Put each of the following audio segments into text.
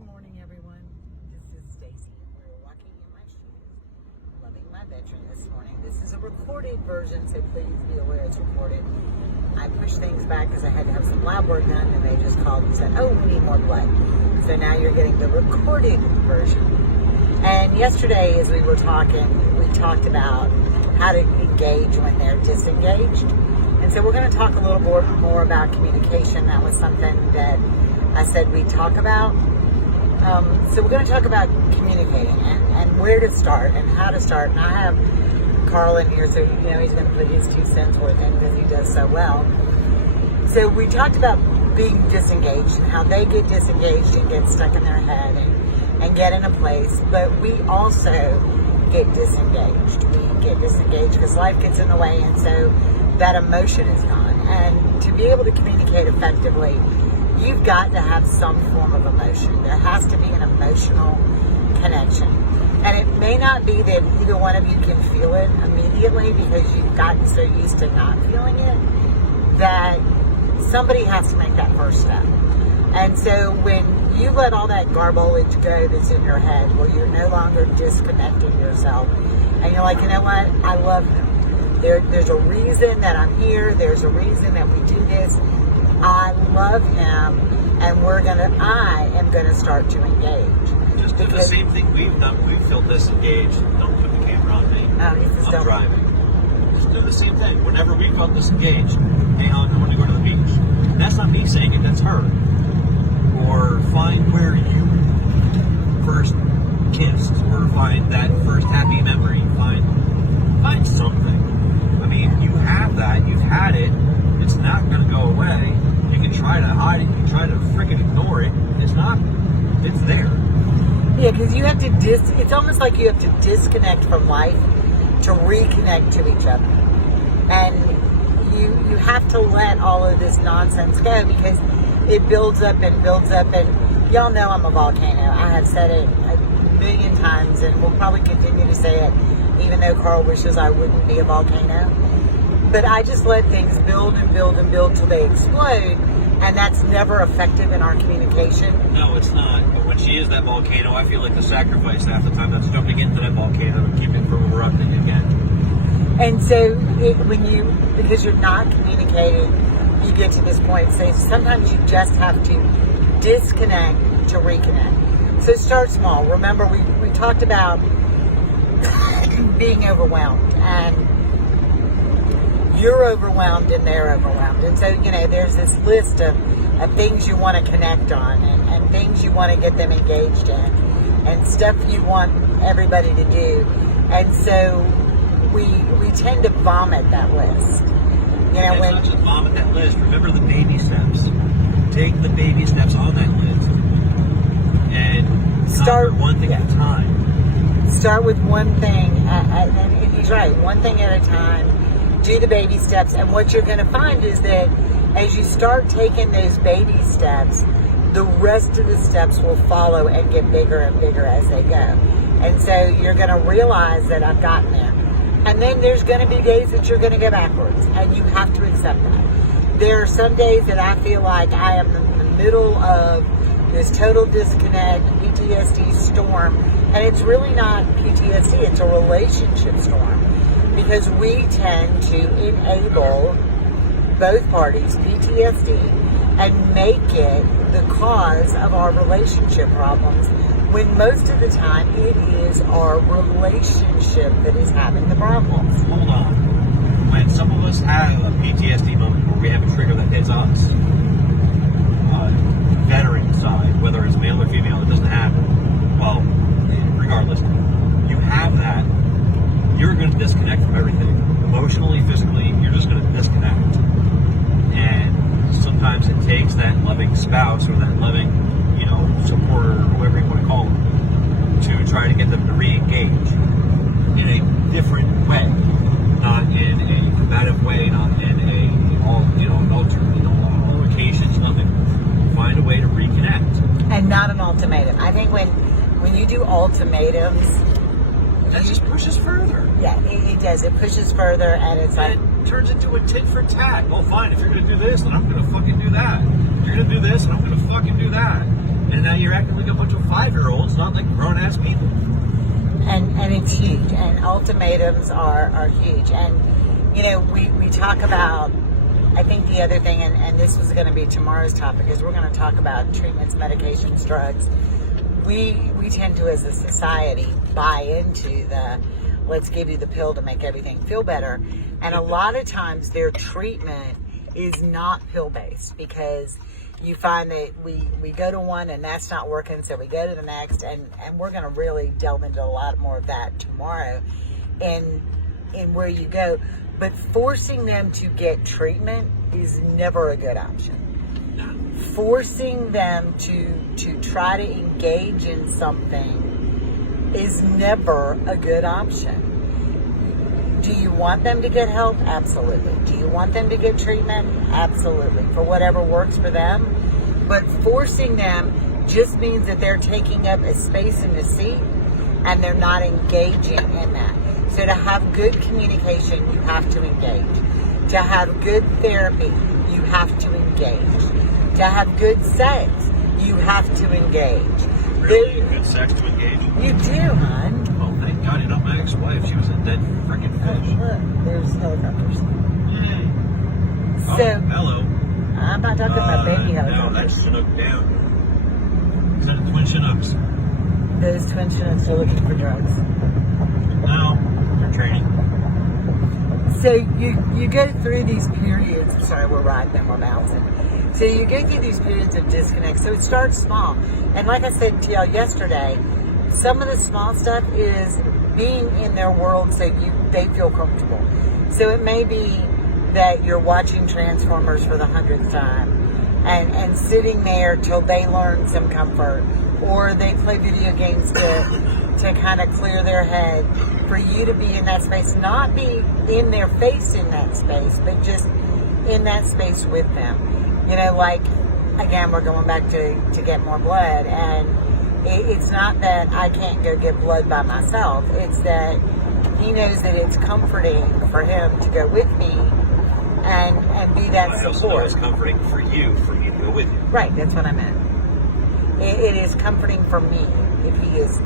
Good morning, everyone. This is Stacy, and we're walking in my shoes, loving my bedroom this morning. This is a recorded version, so please be aware it's recorded. I pushed things back because I had to have some lab work done, and they just called and said, oh, we need more blood. So now you're getting the recorded version. And yesterday, as we were talking, we talked about how to engage when they're disengaged. And so we're going to talk a little more about communication. That was something that I said we'd talk about. So we're going to talk about communicating and where to start and how to start. And I have Carl in here, so he's going to put his 2 cents worth in because he does so well. So we talked about being disengaged and how they get disengaged and get stuck in their head and get in a place. But we also get disengaged. We get disengaged because life gets in the way, and so that emotion is gone. And to be able to communicate effectively, you've got to have some form of emotion. There has to be an emotional connection. And it may not be that either one of you can feel it immediately because you've gotten so used to not feeling it that somebody has to make that first step. And so when you let all that garbage go that's in your head, where you're no longer disconnecting yourself, and you're like, you know what, I love him. There's a reason that I'm here. There's a reason that we do this. I love him, and I am gonna start to engage. Just do the same thing we've done. We feel disengaged. Don't put the camera on me. I'm driving. Just do the same thing. Whenever we felt disengaged, hey, hon, I want to go to the beach. And that's not me saying it, that's her. Or find where you first kissed, or find that first happy memory. Find something. I mean, you have that. You've had it. It's not going to go away. You can try to hide it. You can try to freaking ignore it. It's there. Yeah, because you have to it's almost like you have to disconnect from life to reconnect to each other. And you have to let all of this nonsense go because it builds up and builds up. And y'all know I'm a volcano. I have said it a million times, and we'll probably continue to say it, even though Carl wishes I wouldn't be a volcano. But I just let things build and build and build till they explode, and that's never effective in our communication. No, it's not. But when she is that volcano, I feel like the sacrifice half the time that's jumping into that volcano and keeping it from erupting again. And so because you're not communicating, you get to this point. So sometimes you just have to disconnect to reconnect. So start small. Remember, we talked about being overwhelmed, and you're overwhelmed and they're overwhelmed. And so, there's this list of things you want to connect on and things you want to get them engaged in and stuff you want everybody to do. And so we tend to vomit that list. Not just vomit that list. Remember the baby steps. Take the baby steps on that list and start one thing at a time. Start with one thing, and he's right, one thing at a time. Do the baby steps, and what you're going to find is that as you start taking those baby steps, the rest of the steps will follow and get bigger and bigger as they go. And so you're going to realize that I've gotten there. And then there's going to be days that you're going to go backwards, and you have to accept that. There are some days that I feel like I am in the middle of this total disconnect, PTSD storm, and it's really not PTSD, it's a relationship storm. Because we tend to enable both parties PTSD and make it the cause of our relationship problems, when most of the time it is our relationship that is having the problems. Hold on. When some of us have a PTSD moment where we have a trigger that hits us, veteran side, whether it's male or female, it doesn't happen. Well, regardless, you have that. You're going to disconnect from everything. Emotionally, physically, you're just going to disconnect. And sometimes it takes that loving spouse or that loving, supporter, or whatever you want to call them, to try to get them to re-engage in a different way. Not in a combative way, not in all occasions, nothing. Find a way to reconnect. And not an ultimatum. I think when you do ultimatums, that just pushes further. Yeah, it does. It pushes further, and it's like... It turns into a tit for tat. Well, fine, if you're going to do this, then I'm going to fucking do that. If you're going to do this, then I'm going to fucking do that. And now you're acting like a bunch bunch of 5-year-olds, not like grown-ass people. And it's huge. And ultimatums are huge. And, you know, we talk about, I think the other thing, and this was going to be tomorrow's topic, is we're going to talk about treatments, medications, drugs. We tend to, as a society, buy into the let's give you the pill to make everything feel better. And a lot of times their treatment is not pill-based, because you find that we go to one and that's not working, so we go to the next, and we're going to really delve into a lot more of that tomorrow in where you go. But forcing them to get treatment is never a good option. Forcing them to try to engage in something is never a good option. Do you want them to get help? Absolutely. Do you want them to get treatment? Absolutely. For whatever works for them. But forcing them just means that they're taking up a space in the seat and they're not engaging in that. So to have good communication, you have to engage. To have good therapy, you have to engage. To have good sex, you have to engage. Really? Good sex to engage? You do, hon. Oh, thank God, not my ex-wife. She was a dead freaking fish. Look, there's helicopters. Yay. So, hello. I'm not talking about baby No, helicopters. that's Chinook down. Is that twin Chinooks? Those twin Chinooks are looking for drugs. No, they're training. So you go through these periods. I'm sorry, we're riding and we're bouncing. So you go through these periods of disconnect. So it starts small. And like I said to y'all yesterday, some of the small stuff is being in their world so they feel comfortable. So it may be that you're watching Transformers for the 100th time and sitting there till they learn some comfort, or they play video games to kind of clear their head, for you to be in that space, not be in their face in that space, but just in that space with them. You know, like, again, we're going back to get more blood, and it's not that I can't go get blood by myself. It's that he knows that it's comforting for him to go with me and be that support. Also know it's comforting for you, for me to go with you. Right, that's what I meant. It is comforting for me if he's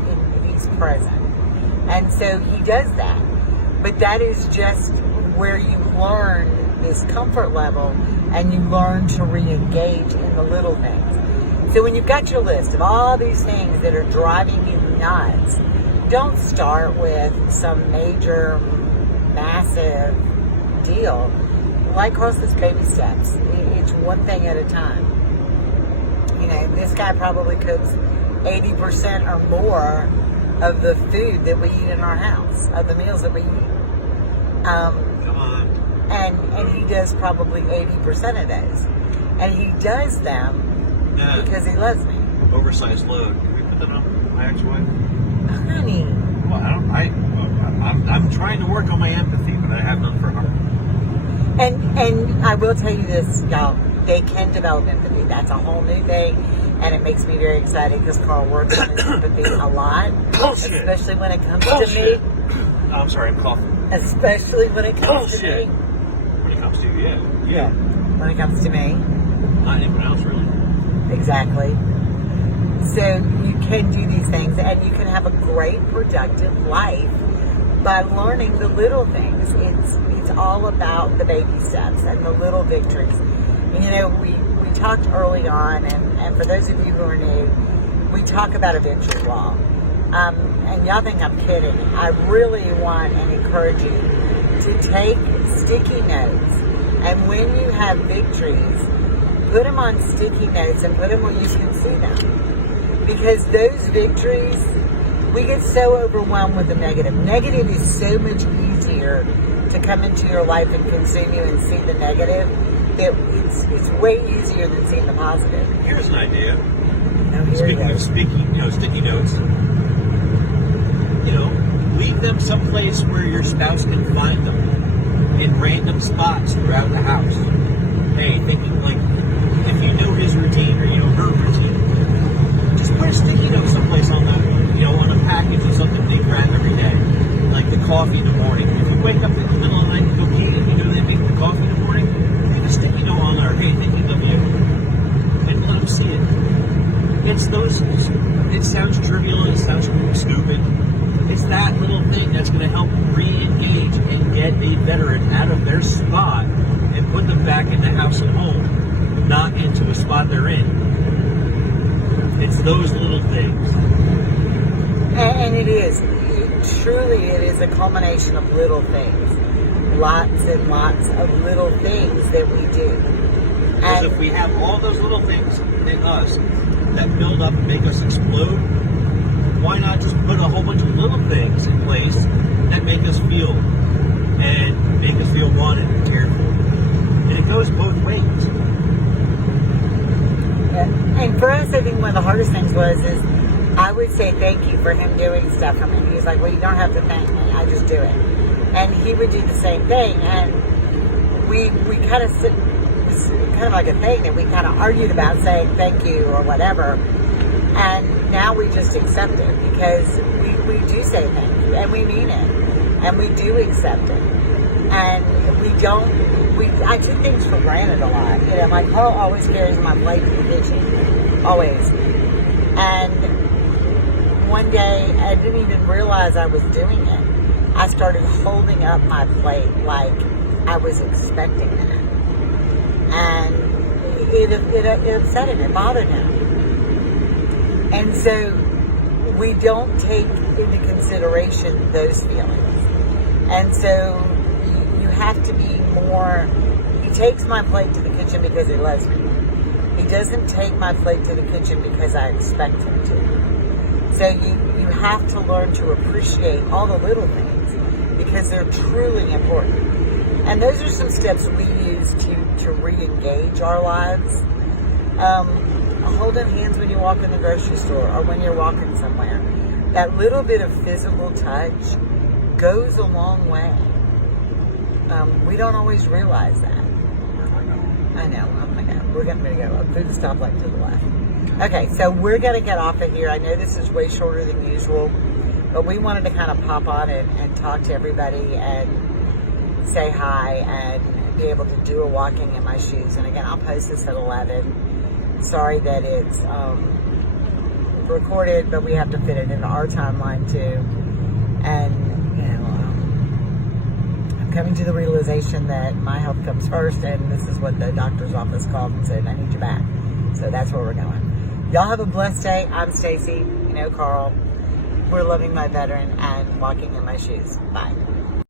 present. And so he does that. But that is just where you learn this comfort level, and you learn to re-engage in the little things. So when you've got your list of all these things that are driving you nuts, don't start with some major, massive deal. Like Cross's baby steps. It's one thing at a time. You know, this guy probably cooks 80% or more of the food that we eat in our house, of the meals that we eat. Come on. And he does probably 80% of those. And he does them because he loves me. Oversized load. Can we put that on my ex-wife? Honey. Well, I'm trying to work on my empathy, but I have none for her. And I will tell you this, y'all. They can develop empathy. That's a whole new thing. And it makes me very excited because Carl works on his empathy a lot. Bullshit. Especially when it comes to me. Oh, I'm sorry, I'm coughing. Especially when it comes to me. When it comes to you, yeah. Yeah. When it comes to me. Not anyone else, really. Exactly. So you can do these things, and you can have a great, productive life by learning the little things. It's all about the baby steps and the little victories. And, you know, we talked early on, and for those of you who are new, we talk about a victory wall. And y'all think I'm kidding. I really want and encourage you to take sticky notes, and when you have victories, put them on sticky notes and put them where you can see them. Because those victories, we get so overwhelmed with the negative. Negative is so much easier to come into your life and consume you and see the negative. It's way easier than seeing the positive. Here's an idea. Oh, Speaking of sticky notes, leave them someplace where your spouse can find them in random spots throughout the house. Hey, thinking like, if you know his routine or you know her routine, just put a sticky note someplace on that, on a package of something they grab every day, like the coffee in the morning. If you wake up in the middle of the night and go pee and you know they make the coffee in the morning, leave a sticky note on there. Hey, thinking of you, and let them see it. It's those, it sounds trivial, it sounds stupid. It's that little thing that's going to help re-engage and get a veteran out of their spot and put them back in the house and home, not into a spot they're in. It's those little things. And it is. Truly, it is a culmination of little things. Lots and lots of little things that we do. Because if we have all those little things in us that build up and make us explode, why not just put a whole bunch of little things in place that make us feel and make us feel wanted and cared for? And it goes both ways. Yeah. And for us, I think one of the hardest things is I would say thank you for him doing stuff for me. He's like, well, you don't have to thank me. I just do it. And he would do the same thing. And we kind of sit, it's kind of like a thing that we kind of argued about saying thank you or whatever. And now we just accept it because we do say thank you and we mean it and we do accept it. And I take things for granted a lot. You know, my Carl always carries my plate to the kitchen. Always. And one day I didn't even realize I was doing it. I started holding up my plate like I was expecting that. And it upset him, it bothered him. And so we don't take into consideration those feelings. And so you have to be more, he takes my plate to the kitchen because he loves me. He doesn't take my plate to the kitchen because I expect him to. So you have to learn to appreciate all the little things because they're truly important. And those are some steps we use to re-engage our lives. Holding hands when you walk in the grocery store or when you're walking somewhere. That little bit of physical touch goes a long way. We don't always realize that. I know. Oh my God. We're going to go up through the stoplight to the left. Okay, so we're going to get off of here. I know this is way shorter than usual, but we wanted to kind of pop on and talk to everybody and say hi and be able to do a walking in my shoes. And again, I'll post this at 11. Sorry that it's recorded, but we have to fit it into our timeline too. And, you know, I'm coming to the realization that my health comes first, and this is what the doctor's office called and said, I need you back. So that's where we're going. Y'all have a blessed day. I'm Stacy, you know Carl. We're loving my veteran and walking in my shoes. Bye.